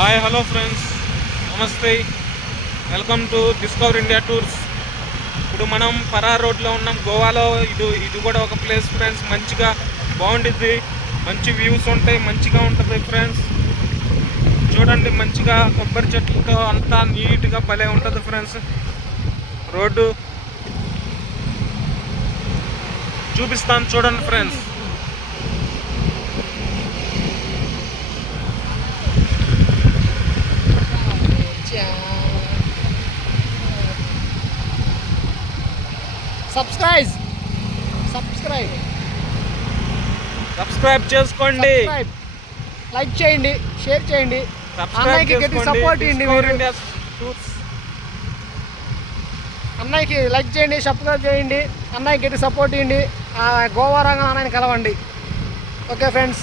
Hi hello friends, నమస్తే. Welcome to discover India tours. ఇప్పుడు మనం పరార్ రోడ్లో ఉన్నాం, గోవాలో. ఇది కూడా ఒక ప్లేస్ ఫ్రెండ్స్. మంచిగా బాగుంటుంది, మంచి వ్యూస్ ఉంటాయి, మంచిగా ఉంటుంది ఫ్రెండ్స్. చూడండి, మంచిగా కొబ్బరి చెట్లతో అంతా నీట్గా భలే ఉంటుంది ఫ్రెండ్స్. రోడ్డు చూపిస్తాను చూడండి ఫ్రెండ్స్. సబ్స్క్రైబ్ చేసుకోండి, లైక్ చేయండి, షేర్ చేయండి. అన్నయ్యకి గట్టి సపోర్ట్ ఇవ్వండి. అన్నయ్యకి లైక్ చేయండి, సబ్స్క్రైబ్ చేయండి. అన్నయ్యకి గట్టి సపోర్ట్ ఇవ్వండి. గోవా రంగా అన్నయ్యని కలవండి. Okay friends.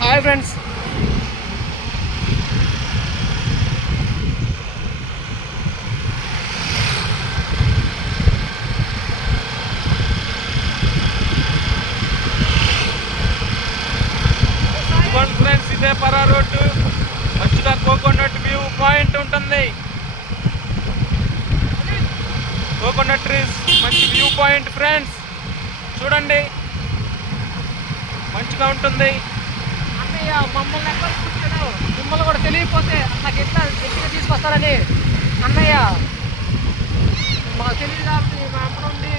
Hi friends. Friends, ఇదే పరా రోడ్డు. మంచిగా కోకోనట్ వ్యూ పాయింట్ ఉంటుంది. కోకోనట్ ట్రీస్, మంచి వ్యూ పాయింట్ ఫ్రెండ్స్. చూడండి, మంచిగా ఉంటుంది. అన్నయ్య మమ్మల్ని ఎక్కడ కూర్చోడు, మిమ్మల్ని కూడా తెలియకపోతే నాకు ఎట్లా గట్టిగా తీసుకొస్తారని. అన్నయ్య మాకు తెలియదు కాబట్టి మా అమ్మ నుండి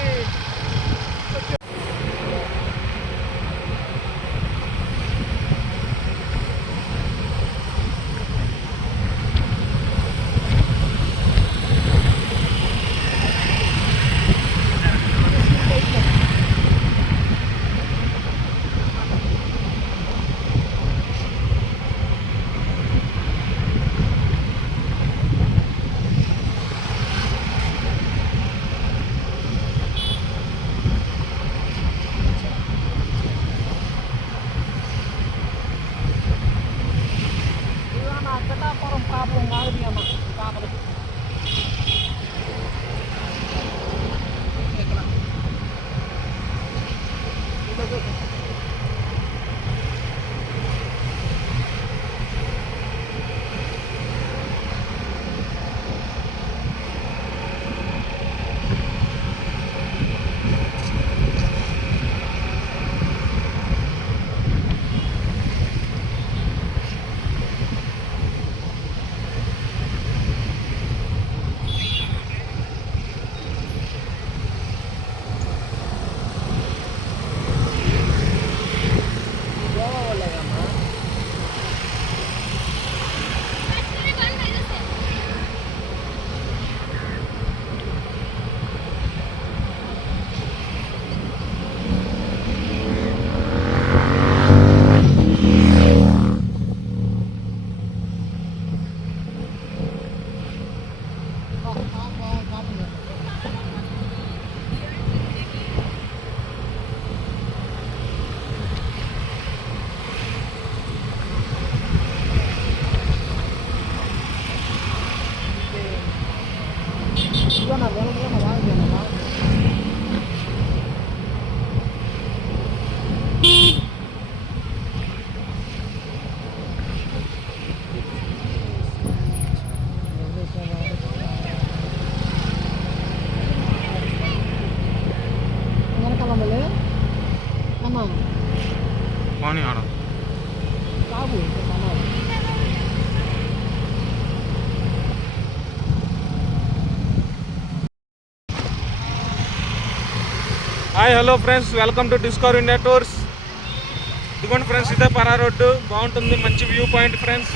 Orang Papua nggak dia mah Papua. पानी आ रहा। Hi hello friends, welcome to discover India tours. ఇదిగోండి ఫ్రెండ్స్, ఇదే పరా రోడ్డు. బాగుంటుంది, మంచి వ్యూ పాయింట్ ఫ్రెండ్స్.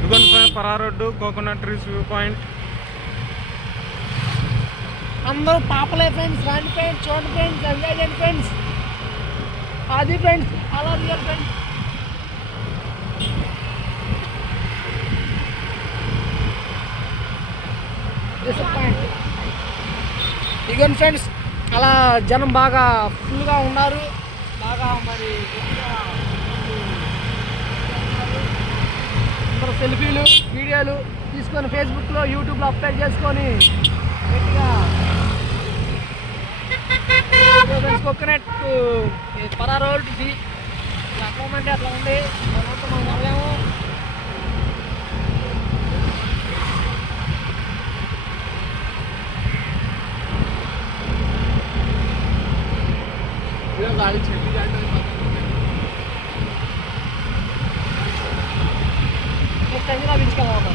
ఇదిగోండి పరా road, coconut trees view point. అందరూ పాపలే ఫ్రెండ్స్, రండి ఫ్రెండ్స్, చూడండి ఫ్రెండ్స్, ఎంజాయ్ చేయండి ఫ్రెండ్స్. అది ఫ్రెండ్స్, అలా రియల్ ఫ్రెండ్స్. ఇగోండి ఫ్రెండ్స్, అలా జనం బాగా ఫుల్గా ఉన్నారు. బాగా మరి అందరూ సెల్ఫీలు, వీడియోలు తీసుకొని ఫేస్బుక్లో, యూట్యూబ్లో అప్లోడ్ చేసుకొని గట్టిగా కోకోనట్ పరా రోడ్ ఇది అట్లా ఉందంటే అట్లా ఉంది. మనంతా మనం వెళ్ళాము. నెక్స్ట్ టైం రాపించుకోవాలి.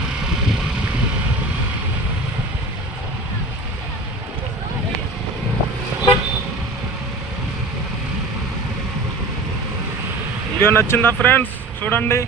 వీడియో నచ్చిందా ఫ్రెండ్స్? చూడండి.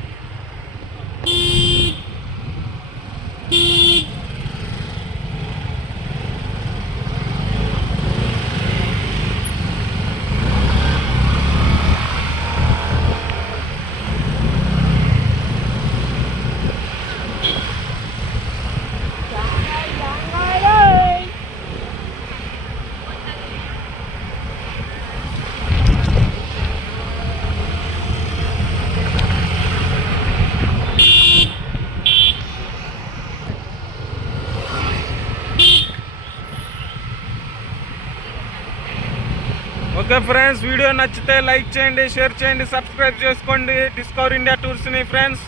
ఓకే ఫ్రెండ్స్, వీడియో నచ్చితే లైక్ చేయండి, షేర్ చేయండి, సబ్స్క్రైబ్ చేసుకోండి డిస్కవర్ ఇండియా టూర్స్ని friends.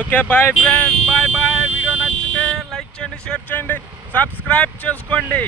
Okay bye friends, bye bye. Video నచ్చితే లైక్ చేయండి, షేర్ చేయండి, సబ్స్క్రైబ్ చేసుకోండి.